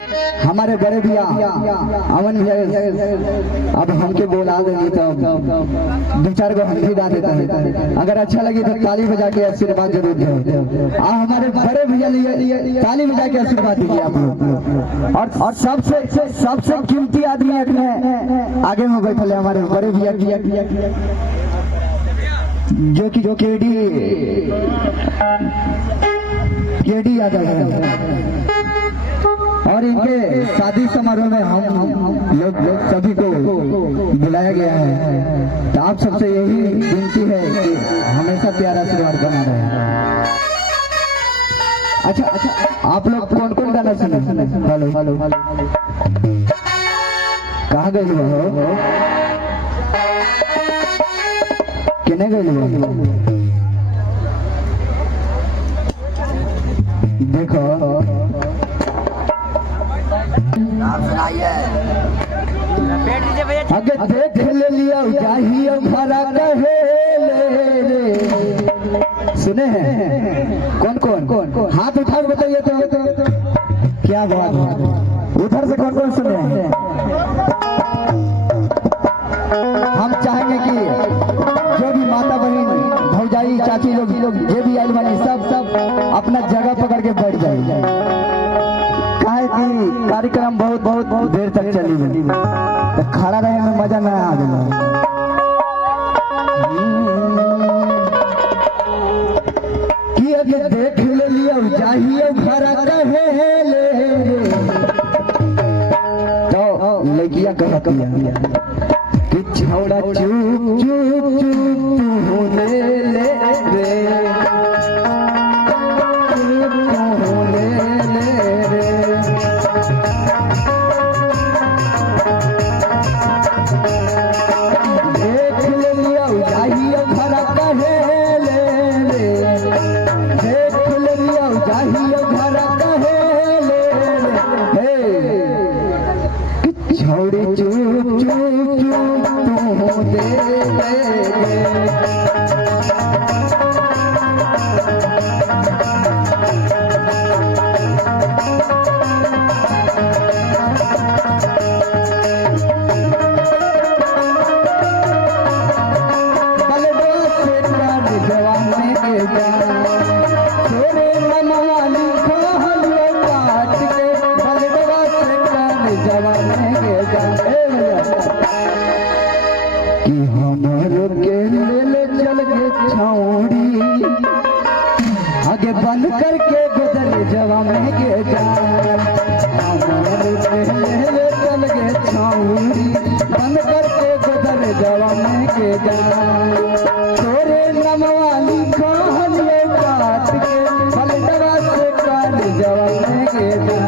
हमारे बड़े भैया अमन भैया अब हमके बोला देंगे तो दो चार को हम भी गा देते हैं। अगर अच्छा लगे तो ताली बजा के आशीर्वाद जरूर दो। हमारे बड़े भैया लिए ताली बजा के आशीर्वाद दीजिए आप लोग। और सबसे कीमती आदमी अपने आगे में बैठे हमारे बड़े भैया जो केडी यादव है। और इनके शादी समारोह में हम लोग सभी को बुलाया गया है। तो आप सबसे यही विनती है कि हमेशा प्यारा आशीर्वाद बना रहे। अच्छा आप लोग कौन कौन गाना सुने? हेलो कहाँ गए हो? किने गए हो? देखो अगर देख ले लिया चाहिए भरा कहे सुने हैं कौन हाथ उठा के बताइए तो क्या बात है। उधर से कौन सुने हैं? हम चाहेंगे कि जो भी माता बहन भौजाई चाची लोग जो भी आयल बने सब अपना जगह पकड़ के बैठ जाए। कि कार्यक्रम बहुत देर तक चली तो खड़ा रहे में मजा न आ गया। कि अगर देख ले लिया चाहिए भरा कहे तो लड़किया कहती है कि छौड़ा चुप चुप चुप तू होने ले रे कि हमारो के ले चल के छौड़ी आगे बंद करके गुजर जवा में के जा। हमारो के ले चल के छौड़ी बंद करके गुजर जवा में के जा। तोरे नमवाली कहले काट के बलडवा से काट जवा में के जा।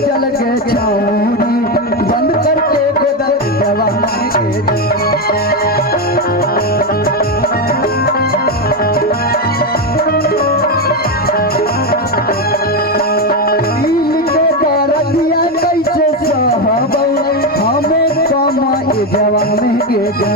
चल के छौड़ी बंद करके गुजर जवा में के जा। कैसे सहब हमें कमाए जवा में के जा।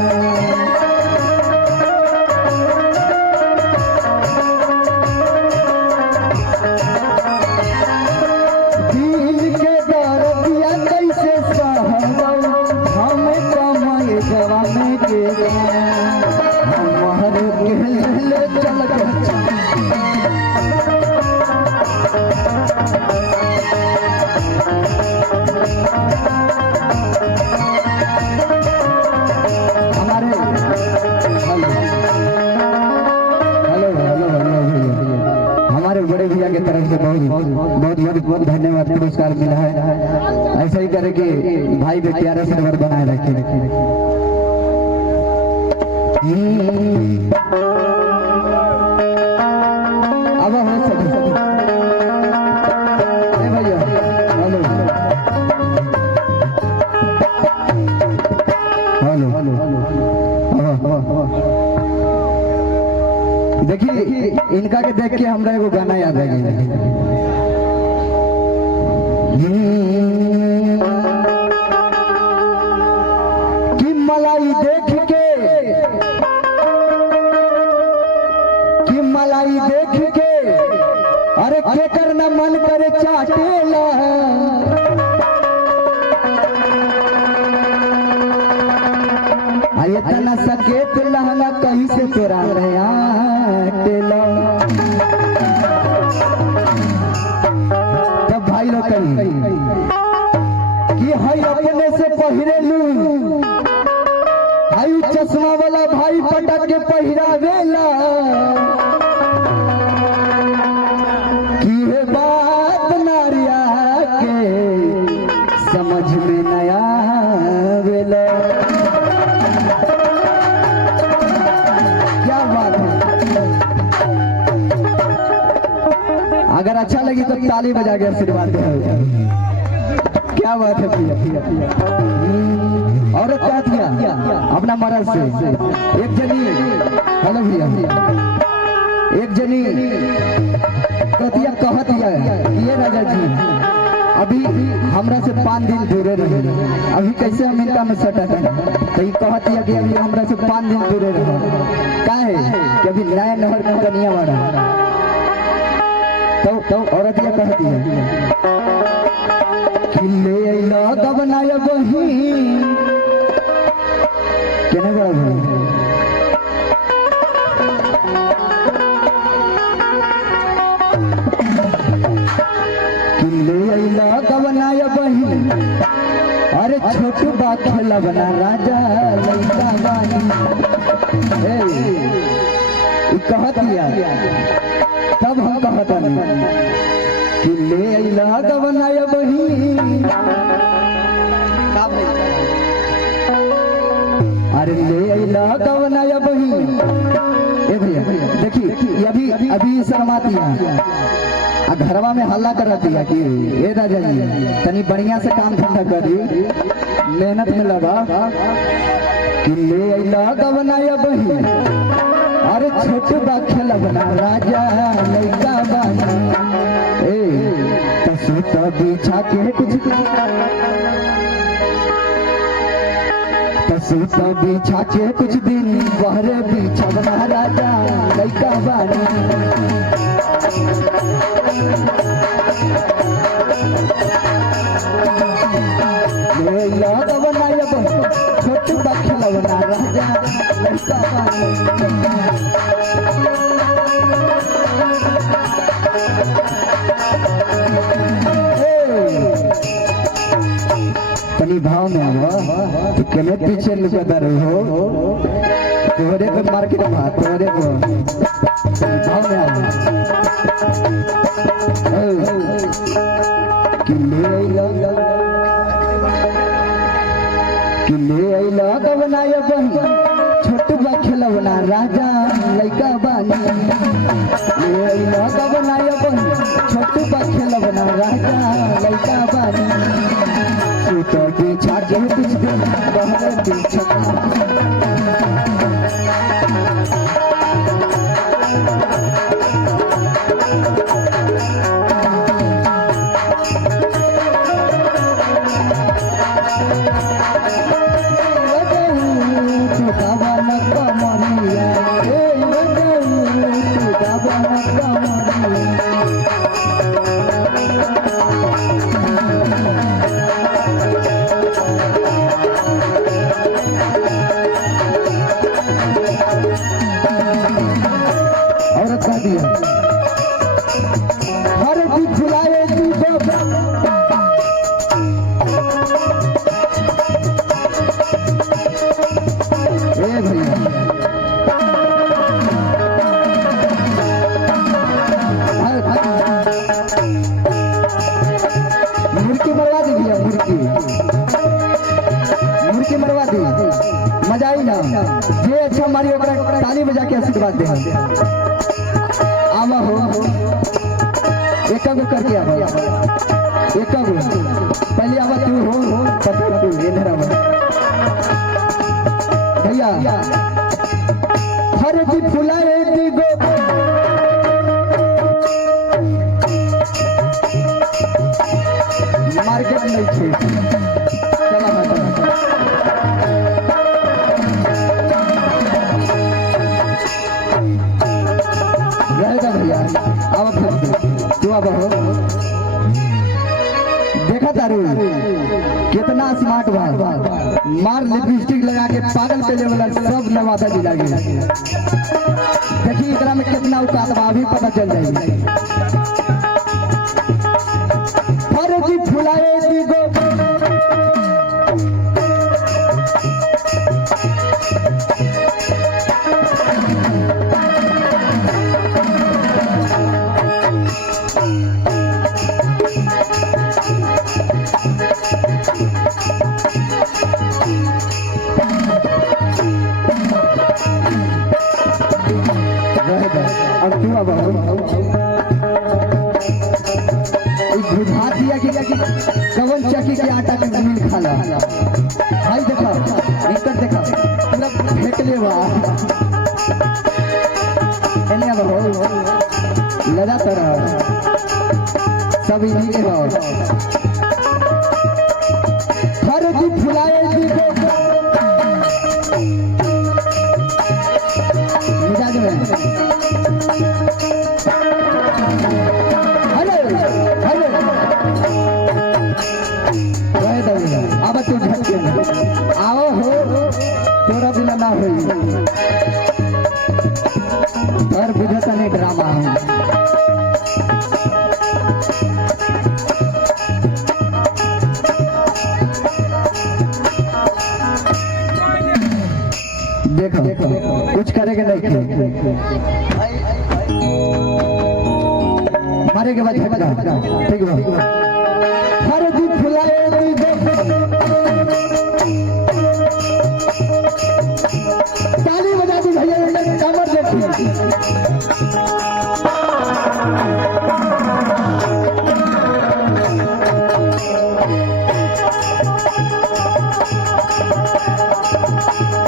बड़े भैया की तरफ से बहुत धन्यवाद पुरस्कार मिला है। ऐसा ही करे कि भाई भी प्यारा सरवर बनाए रखे। अब हो भैया देखिए इनका के देख के हमरा एगो गाना याद आ गया। कि मलाई देख आये तना सकेत लहंगा कहीं से तोरा नया टेलो। तब भाई लोग कहीं कि हई अपने से पहिरेलू, हई चश्मा वाला भाई पटक के पहिरावेला, कि है बात नारिया के समझ में नया वेला। क्या बात है, अगर अच्छा लगी तो ताली बजा के आशीर्वाद दे। क्या बात है भैया। औरत क्या किया अपना मर्द से, एक जनी, हेलो भैया, एक जनी कतिया कहत ये राजा जी अभी हमरा से 5 दिन दूरे रहे, अभी कैसे हम इनका में सटा था, तो ये कहत कि अभी हमरा से 5 दिन दूरे रहे, क्या है कि अभी नया नहर में कनिया वाला। तो औरत ये कहती है ले बनाया बही केने ले बनाया बही, अरे छोटू बा खेला बना राजा लड़का बानी। कहत तब हम कहता कि ले अला बनाया बही, अरे ले अला बनाया बही। ए भैया देखिए अभी शर्माती है, घरवा में हल्ला कर दिया कि ए राजा जी तनी बढ़िया से काम धंधा करी, मेहनत में लगा, कि ले अला बनाया बही, अरे छोटू बा खेला बना राजा लड़का बानी। सूता बिछा के कुछ सूता बिछा के कुछ दिन बहरे बिछा बना राजा लड़का बानी। बनाया छोटू बा खेला बना राजा लड़का बानी। तनी भाव में आवा तो केने पीछे लुका रहो, तोहरे पे मार्केट में तोहरे को भाव में आवा कि ले अला बनाया बही, छोटू बा खेला बना राजा लड़का बानी। ले अला बनाया बही, छोटू बा खेला बना राजा लड़का बानी। तो बिछा के कुछ दिन बहरे बिछा मजा आई ना जे अच्छा हमारी ताली बजा के आशीर्वाद दे। आवा हो एक करके आवा, एक पहले आवा तू हो पता तू भैया हर की फुलाए गो मार्केट नहीं थे। देखा तारू कितना स्मार्ट बा, मार लिपस्टिक लगा के पागल पे वाला सब नवादा जिला के। देखिए एकरा में कितना औकात बा, अभी पता चल जाएगी। फर्जी फुलाए दीगो बुझा दिया कि कवन चक्की के आटा के जमीन खाला। भाई देखा इनकर देखा पूरा फेंकले बा एने अब हो लगा तरह सब इन्हीं के हो। फर्जी फुलाए दीगो मिजाज में अब तू झटके आओ हो तोरा बिना ना हो और बुझता नहीं ड्रामा है। देखो कुछ करेगा नहीं मारे के बाद झटका ठीक है। फर्जी फुलाए ताली बजा दी भैया कमर देखिए।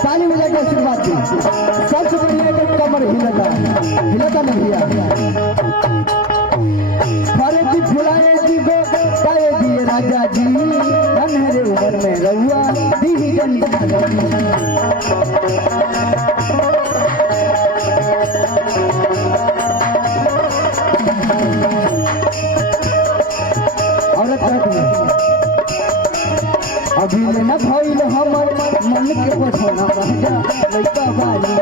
ताली बजा के आशीर्वाद दी। सबसे बढ़िया कमर हिलता नहीं भैया। फर्जी फुलाए दीगो पाए दिए राजा जी अनहरे उम्र में रहुआ दी जनी औरत अभी न भइल हमर मन के पछोना रह जा लइका बानी।